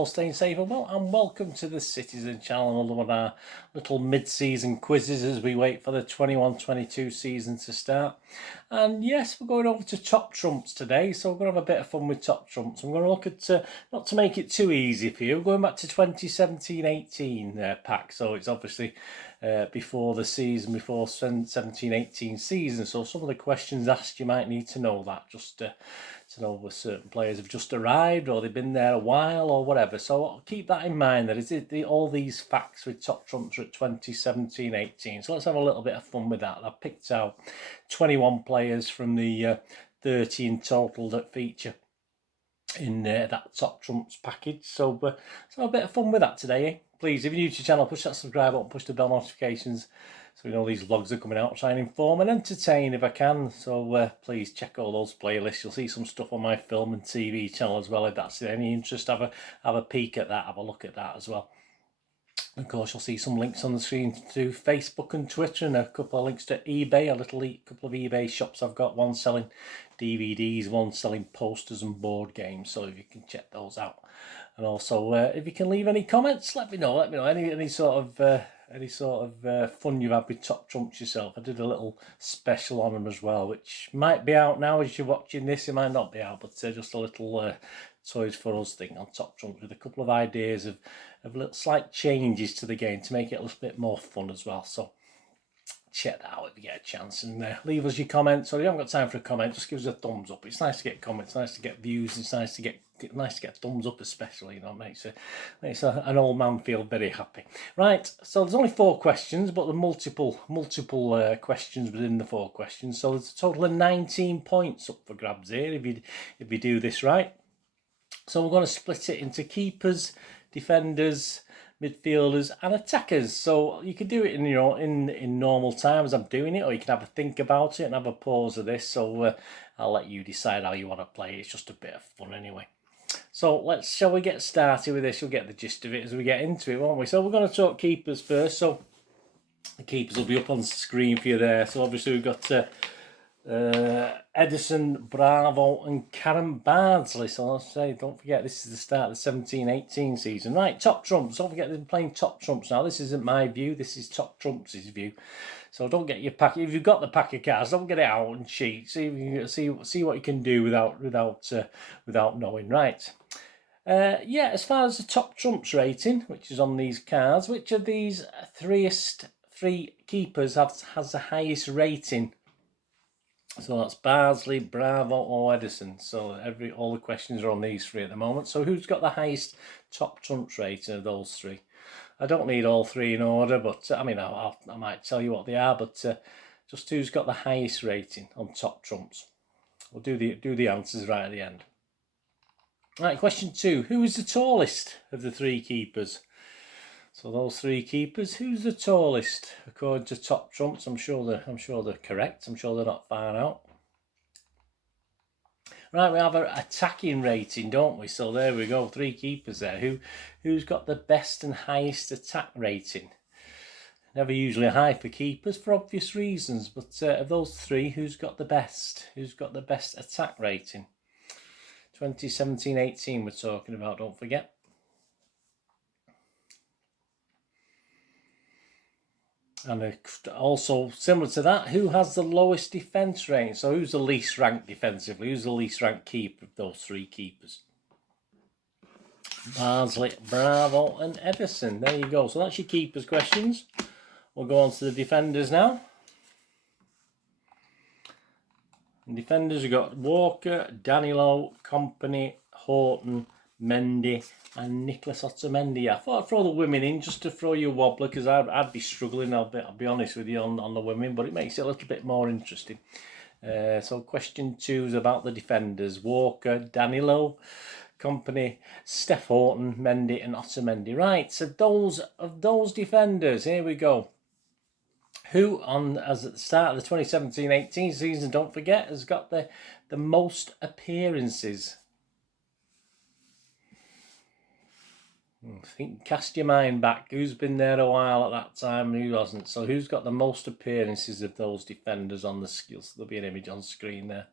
all staying safe and well, and welcome to the Citizen Channel, another one of our little mid-season quizzes as we wait for the 21-22 season to start. And yes, we're going over to Top Trumps today, so we're going to have a bit of fun with Top Trumps. I'm going to look at, not to make it too easy for you, we're going back to 2017-18 pack, so it's obviously before the season, before 17-18 season, so some of the questions asked you might need to know that, just to know whether certain players have just arrived or they've been there a while or whatever. So I'll keep that in mind, that all these facts with Top Trumps are at 2017-18. So let's have a little bit of fun with that. I've picked out 21 players from the 30 in total that feature in that Top Trumps package. So let's have a bit of fun with that today, eh? Please, if you're new to the channel, push that subscribe button, push the bell notifications, so we know these vlogs are coming out. I'll try and inform and entertain if I can. So please check all those playlists. You'll see some stuff on my film and TV channel as well. If that's any interest, have a peek at that, have a look at that as well. Of course, you'll see some links on the screen to Facebook and Twitter, and a couple of links to eBay, couple of eBay shops I've got, one selling DVDs, one selling posters and board games, so if you can check those out. And also, if you can leave any comments, let me know any sort of fun you've had with Top Trumps yourself. I did a little special on them as well, which might be out now as you're watching this. It might not be out, but just a little Toys for Us thing on Top Trumps with a couple of ideas of little slight changes to the game to make it a little bit more fun as well. So check that out if you get a chance, and leave us your comments. Or if you haven't got time for a comment, just give us a thumbs up. It's nice to get comments, nice to get views, it's nice to get thumbs up, especially, you know, makes an old man feel very happy. Right, so there's only 4 questions, but the multiple questions within the 4 questions, so there's a total of 19 points up for grabs here if you do this right. So we're going to split it into keepers, defenders, midfielders and attackers. So you can do it in normal time as I'm doing it, or you can have a think about it and have a pause of this. So I'll let you decide how you want to play. It's just a bit of fun anyway. So shall we get started with this? You'll get the gist of it as we get into it, won't we? So we're going to talk keepers first. So the keepers will be up on the screen for you there. So obviously we've got Edison, Bravo and Karen Bardsley. So let's say, don't forget, this is the start of the 17-18 season. Right, Top Trumps. Don't forget they're playing Top Trumps now. This isn't my view, this is Top Trumps' view. So don't get your pack. If you've got the pack of cards, don't get it out and cheat. See what you can do without knowing. Right. Yeah, as far as the Top Trumps rating, which is on these cards, which of these three keepers has the highest rating? So that's Bardsley, Bravo or Edison. So all the questions are on these 3 at the moment. So who's got the highest Top Trumps rating of those 3? I don't need all 3 in order, but I mean I might tell you what they are, but just who's got the highest rating on Top Trumps. We'll do the answers right at the end. Right, question 2. Who is the tallest of the 3 keepers? So those 3 keepers, who's the tallest according to Top Trumps? I'm sure they're correct. I'm sure they're not far out. Right, we have an attacking rating, don't we? So there we go, 3 keepers there. Who's got the best and highest attack rating? Never usually high for keepers for obvious reasons, but of those 3, who's got the best? Who's got the best attack rating? 2017-18 we're talking about, don't forget. And also, similar to that, who has the lowest defence rating? So who's the least ranked defensively? Who's the least ranked keeper of those 3 keepers? Bardsley, Bravo and Edison. There you go. So that's your keepers questions. We'll go on to the defenders now. And defenders, we've got Walker, Danilo, Company, Horton, Mendy and Nicholas Otamendi. I thought I'd throw the women in just to throw you a wobbler, because I'd be struggling, I'll be honest with you, on the women, but it makes it a little bit more interesting. So question 2 is about the defenders. Walker, Danilo, Company, Steph Horton, Mendy and Otamendi. Right, so of those defenders, here we go. Who, as at the start of the 2017-18 season, don't forget, has got the most appearances? Cast your mind back. Who's been there a while at that time and who hasn't? So who's got the most appearances of those defenders on the skills? There'll be an image on screen there.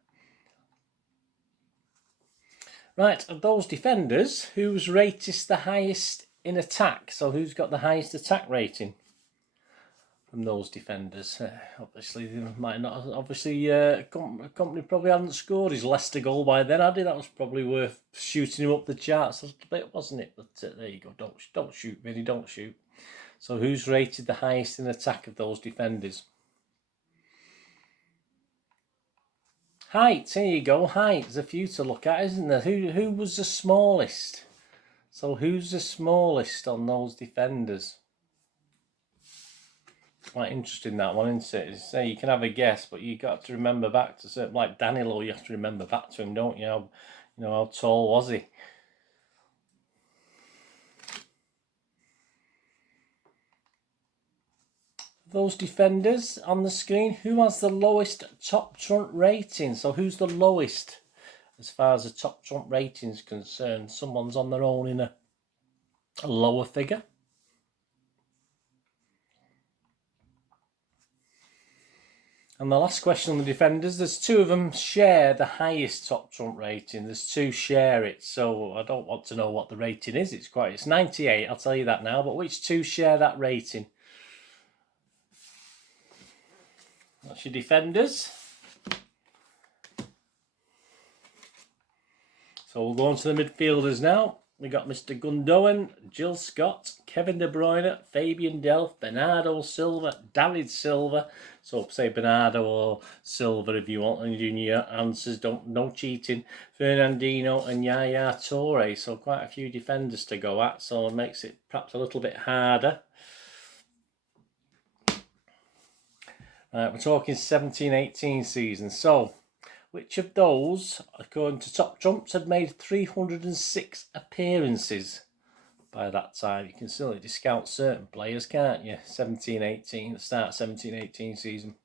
Right, of those defenders, who's rated the highest in attack? So who's got the highest attack rating from those defenders? Obviously, they might not. Obviously, company probably hadn't scored his Leicester goal by then, had he? That was probably worth shooting him up the charts a little bit, wasn't it? But there you go. Don't shoot, Vinny. Don't shoot. So who's rated the highest in attack of those defenders? Height, here you go. Height. There's a few to look at, isn't there? Who was the smallest? So who's the smallest on those defenders? Quite interesting, that one, isn't it? So you can have a guess, but you got to remember back to certain, like Danilo. You have to remember back to him, don't you? How tall was he? Those defenders on the screen, who has the lowest top trump rating? So who's the lowest as far as the top trump rating is concerned? Someone's on their own in a lower figure. And the last question on the defenders, there's two of them share the highest top trump rating. There's two share it, so I don't want to know what the rating is. It's 98, I'll tell you that now. But which two share that rating? That's your defenders. So we'll go on to the midfielders now. We got Mr. Gundogan, Jill Scott, Kevin De Bruyne, Fabian Delph, Bernardo Silva, David Silva. So say Bernardo or Silva if you want, and your answers. No cheating. Fernandinho and Yaya Toure. So quite a few defenders to go at. So it makes it perhaps a little bit harder. Right, we're talking 17-18 season. So which of those, according to Top Trumps, had made 306 appearances by that time? You can still discount certain players, can't you? 17-18, the start 17-18 season.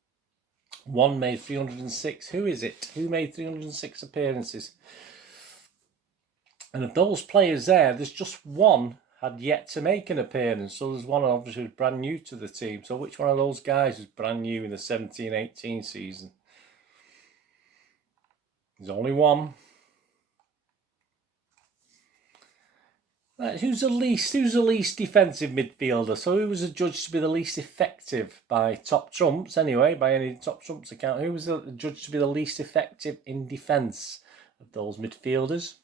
One made 306. Who is it? Who made 306 appearances? And of those players there's just one had yet to make an appearance. So there's one obviously who's brand new to the team. So which one of those guys was brand new in the 17-18 season? There's only one. Right, who's the least defensive midfielder? So who was adjudged to be the least effective by Top Trumps anyway, by any Top Trumps account? Who was adjudged to be the least effective in defence of those midfielders?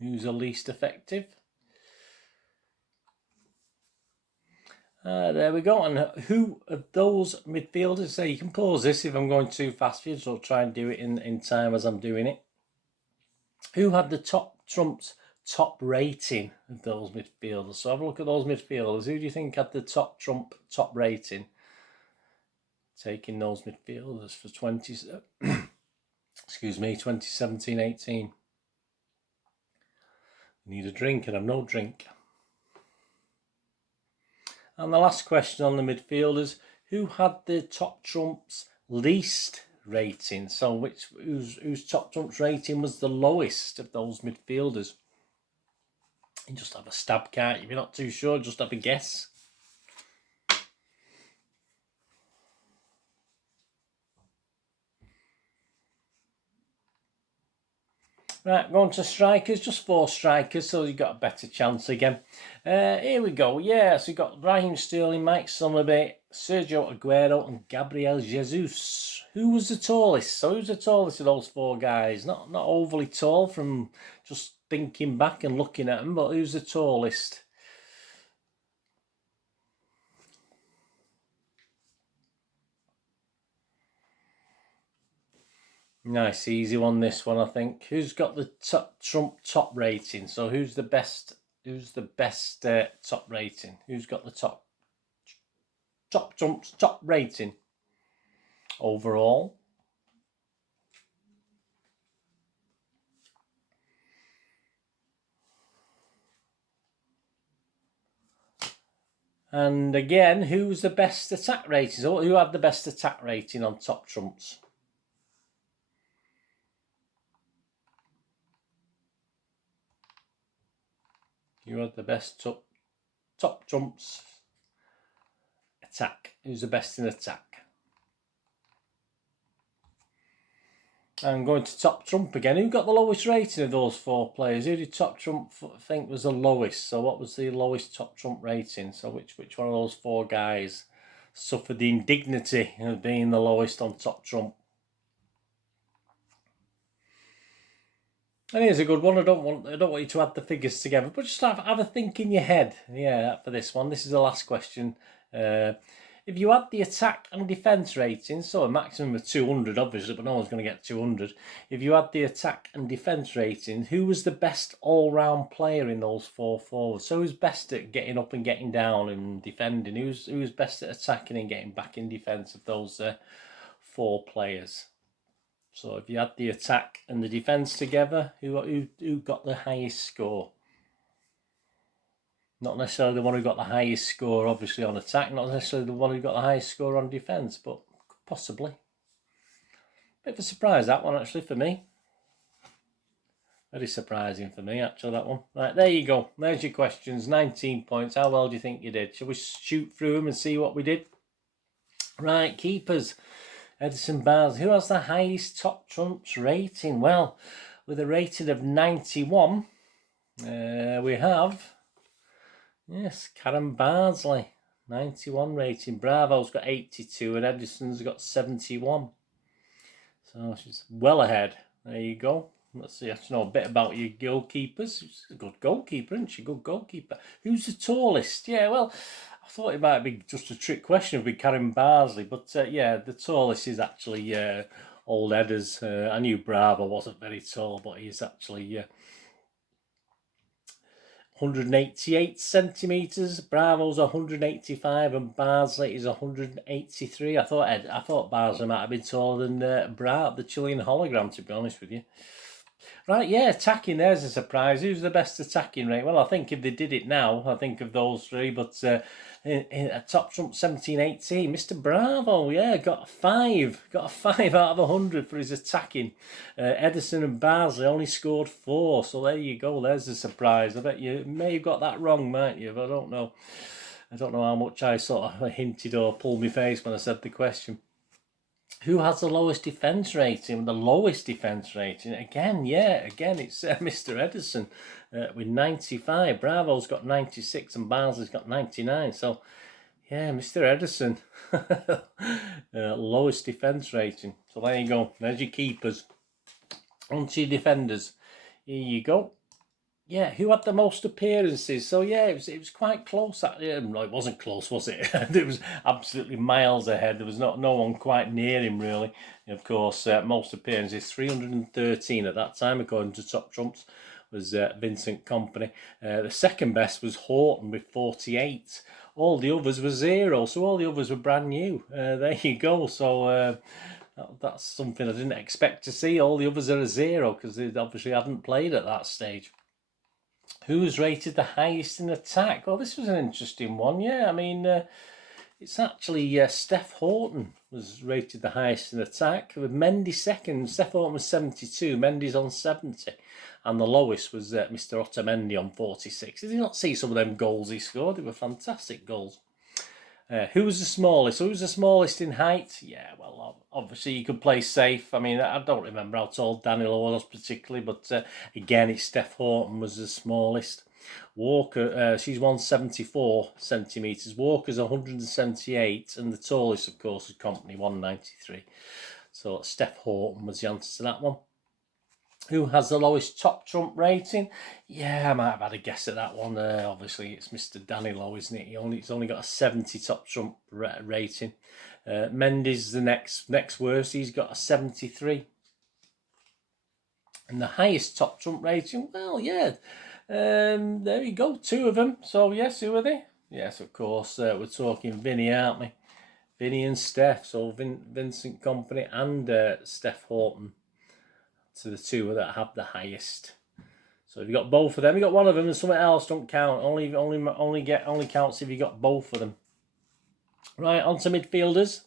Who's the least effective? There we go. And who of those midfielders, say, you can pause this if I'm going too fast for you, so I'll try and do it in time as I'm doing it. Who had the Top Trumps top rating of those midfielders? So have a look at those midfielders. Who do you think had the Top Trump top rating? Taking those midfielders for 2017-18. Need a drink and I've no drink. And the last question on the midfielders, who had the Top Trumps least rating? So whose Top Trumps rating was the lowest of those midfielders? You just have a stab, can't you? If you're not too sure, just have a guess. Right, going to strikers, just 4 strikers, so you've got a better chance again. Here we go, yeah, so you've got Raheem Sterling, Mike Summerbee, Sergio Aguero and Gabriel Jesus. Who was the tallest? So who's the tallest of those 4 guys? Not overly tall from just thinking back and looking at them, but who's the tallest? Nice, easy one, this one, I think. Who's got the top rating? So who's the best top rating? Who's got the top Trump's top rating overall? And again, who's the best attack rating? So who had the best attack rating on Top Trumps? You had the best top Trumps attack. Who's the best in attack? I'm going to top trump again. Who got the lowest rating of those 4 players? Who did top trump think was the lowest? So what was the lowest top trump rating? So which one of those 4 guys suffered the indignity of being the lowest on top trump? And here's a good one. I don't want you to add the figures together, but just have a think in your head. Yeah, for this one. This is the last question. If you add the attack and defence ratings, so a maximum of 200 obviously, but no one's going to get 200. If you add the attack and defence rating, who was the best all-round player in those 4 forwards? So who's best at getting up and getting down and defending? Who's best at attacking and getting back in defence of those 4 players? So if you add the attack and the defence together, who got the highest score? Not necessarily the one who got the highest score, obviously, on attack. Not necessarily the one who got the highest score on defence, but possibly. Bit of a surprise, that one, actually, for me. Very surprising for me, actually, that one. Right, there you go. There's your questions. 19 points. How well do you think you did? Shall we shoot through them and see what we did? Right, keepers. Edison Barnes. Who has the highest top trumps rating? Well, with a rating of 91, we have... Yes, Karen Bardsley, 91 rating. Bravo's got 82 and Edison's got 71. So she's well ahead. There you go. Let's see, I have to know a bit about your goalkeepers. She's a good goalkeeper, isn't she? Good goalkeeper. Who's the tallest? Yeah, well, I thought it might be just a trick question. It would be Karen Bardsley. But yeah, the tallest is actually old Edders. I knew Bravo wasn't very tall, but he's actually... 188 centimetres. Bravo's 185 and Bardsley is 183. I thought Bardsley might have been taller than the Chilean hologram, to be honest with you. Right, yeah, attacking, there's a surprise. Who's the best attacking rate? Well, I think if they did it now, I think of those 3, but in top trump 17-18, Mr. Bravo, yeah, got a 5 out of 100 for his attacking. Edison and Barnsley only scored 4, so there you go, there's a surprise. I bet you may have got that wrong, mightn't you? But I don't know how much I sort of hinted or pulled my face when I said the question. Who has the lowest defence rating? The lowest defence rating, again, it's Mr. Edison with 95. Bravo's got 96 and Barnsley's got 99. So, yeah, Mr. Edison, lowest defence rating. So there you go. There's your keepers. On to your defenders. Here you go. Yeah, who had the most appearances? So yeah, it was quite close. No, it wasn't close, was it? It was absolutely miles ahead. There was no one quite near him really. Of course, most appearances 313 at that time, according to Top Trumps, was Vincent Kompany. The second best was Horton with 48. All the others were 0, so all the others were brand new. There you go. So. That's something I didn't expect to see. All the others are a 0 because they obviously hadn't played at that stage. Who's rated the highest in attack? Well, this was an interesting one. Yeah, I mean, it's actually Steph Horton was rated the highest in attack, with Mendy second. Steph Horton was 72, Mendy's on 70. And the lowest was Mr. Otamendi on 46. Did you not see some of them goals he scored? They were fantastic goals. Who was the smallest? Who was the smallest in height? Yeah, well, obviously you could play safe. I mean, I don't remember how tall Danilo was particularly, but again, it's Steph Horton was the smallest. Walker, she's 174 centimetres. Walker's 178, and the tallest, of course, is Kompany, 193. So Steph Horton was the answer to that one. Who has the lowest top trump rating? Yeah, I might have had a guess at that one. Obviously, it's Mr. Danilo, isn't it? He's only got a 70 top trump rating. Mendy's the next worst. He's got a 73. And the highest top trump rating, well, yeah. There you go, 2 of them. So, yes, who are they? Yes, of course, we're talking Vinny, aren't we? Vinny and Steph. So, Vincent Kompany and Steph Horton. To the 2 that have the highest. So if you got both of them, you got one of them, and something else don't count. Only counts if you got both of them. Right, on to midfielders.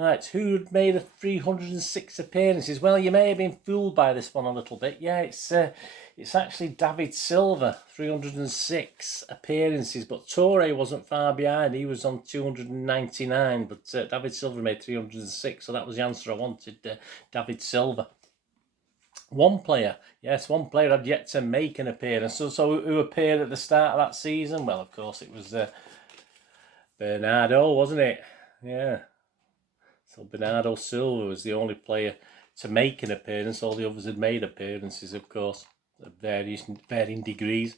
Right, who had made a 306 appearances? Well, you may have been fooled by this one a little bit. Yeah, it's actually David Silva, 306 appearances, but Torre wasn't far behind. He was on 299, but David Silva made 306, so that was the answer I wanted, David Silva. One player had yet to make an appearance. So who appeared at the start of that season? Well, of course, it was Bernardo, wasn't it? Yeah. So Bernardo Silva was the only player to make an appearance. All the others had made appearances, of course, at varying degrees.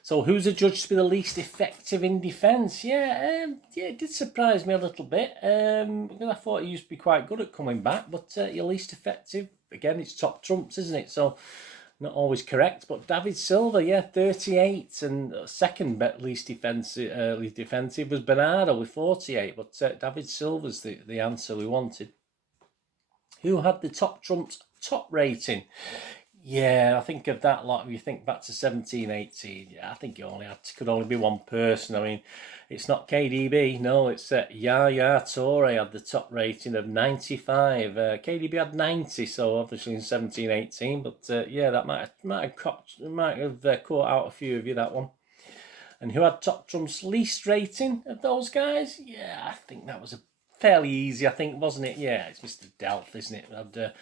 So who's adjudged to be the least effective in defence? Yeah, it did surprise me a little bit. Because I thought he used to be quite good at coming back, but your least effective, again, it's top trumps, isn't it? So not always correct, but David Silva, yeah, 38, and second least defensive was Bernardo with 48, but David Silva's the answer we wanted. Who had the top trumps top rating? Yeah, I think of that lot. If you think back to 17-18, yeah, I think could only be one person. I mean, it's not KDB. No, it's Yaya Toure had the top rating of 95. KDB had 90, so obviously in 17-18. But yeah, that might have caught out a few of you, that one. And who had top trumps least rating of those guys? Yeah, I think that was fairly easy, I think, wasn't it? Yeah, it's Mr. Delph, isn't it? Had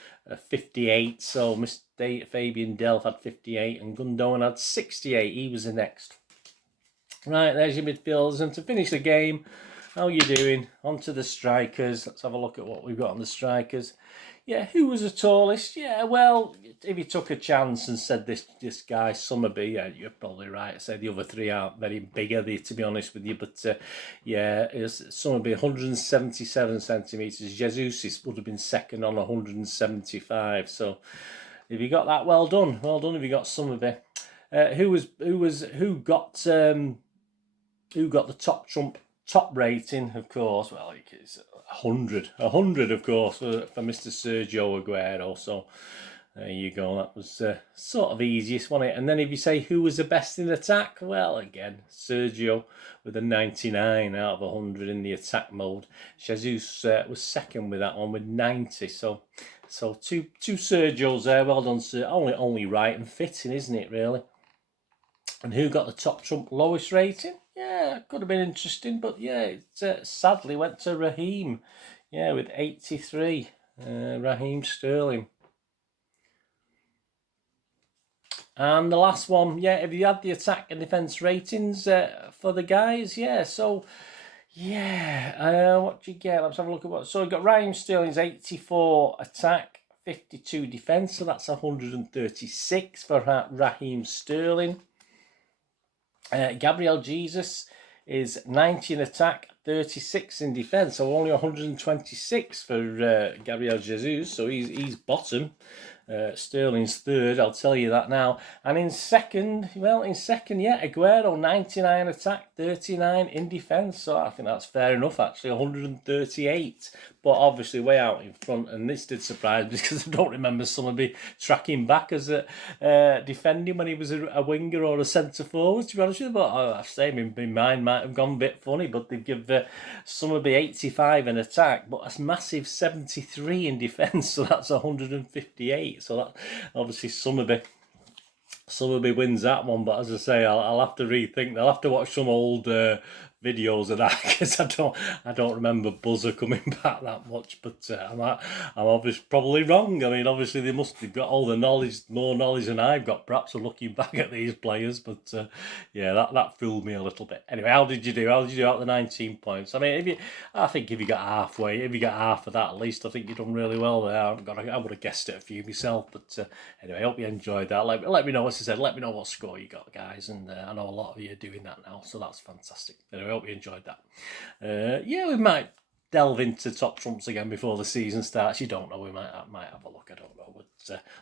58, so Mr. Fabian Delph had 58, and Gundogan had 68. He was the next. Right, there's your midfielders, and to finish the game, how are you doing? On to the strikers. Let's have a look at what we've got on the strikers. Yeah, who was the tallest? Yeah, well, if you took a chance and said this guy Summerby, yeah, you're probably right. I say the other three aren't very big, are they, to be honest with you? But yeah, it's Summerby 177 centimetres. Jesus would have been second on 175. So if you got that, well done. Well done if you got Summerby. Who got the top rating, of course? Well, it's 100, of course, for Mr. Sergio Aguero. So there you go. That was sort of easiest, wasn't it? And then if you say who was the best in attack, well, again, Sergio with a 99 out of 100 in the attack mode. Jesus was second with that one with 90. So two Sergios there. Well done, Sir. Only right and fitting, isn't it, really? And who got the top trump lowest rating? Yeah, could have been interesting, but yeah, it sadly went to Raheem. Yeah, with 83. Raheem Sterling. And the last one, yeah, if you had the attack and defence ratings for the guys, yeah, so, yeah, what do you get? Let's have a look at what. So you got Raheem Sterling's 84 attack, 52 defence, so that's 136 for Raheem Sterling. Gabriel Jesus is 90 in attack, 36 in defence, so only 126 for Gabriel Jesus, so he's bottom. Sterling's third, I'll tell you that now. And in second, yeah, Aguero, 99 attack, 39 in defence. So I think that's fair enough, actually, 138. But obviously way out in front. And this did surprise me because I don't remember somebody tracking back as a defending when he was a winger or a centre forward, to be honest with you. But I say my mind might have gone a bit funny, but they give Summerby 85 in attack, but a massive 73 in defence, so that's 158. So that obviously Summerby wins that one. But as I say, I'll have to rethink. I'll have to watch some old videos of that because I don't remember Buzzer coming back that much. But I'm obviously probably wrong. I mean, obviously they must have got all the knowledge, more knowledge than I've got, perhaps, of looking back at these players. But yeah, that fooled me a little bit. Anyway, how did you do? How did you do out the 19 points? I mean, I think if you got halfway, if you got half of that at least, I think you've done really well there. I would have guessed it a few myself. But anyway, I hope you enjoyed that. Let me know, as I said, let me know what score you got, guys. And I know a lot of you are doing that now, so that's fantastic. Anyway, I hope you enjoyed that. Yeah, we might delve into top trumps again before the season starts. You don't know, we might have a look, I don't know, but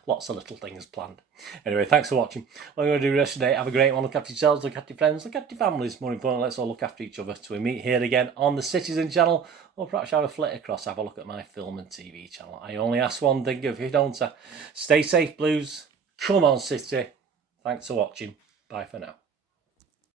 lots of little things planned. Anyway, thanks for watching. What I'm going to do the rest of the day, have a great one. Look after yourselves, look after your friends, look after your families. More important, let's all look after each other till we meet here again on the Citizen channel, or perhaps have a flit across, have a look at my film and TV channel. I only ask one thing if you don't. Stay safe, Blues. Come on, City. Thanks for watching. Bye for now.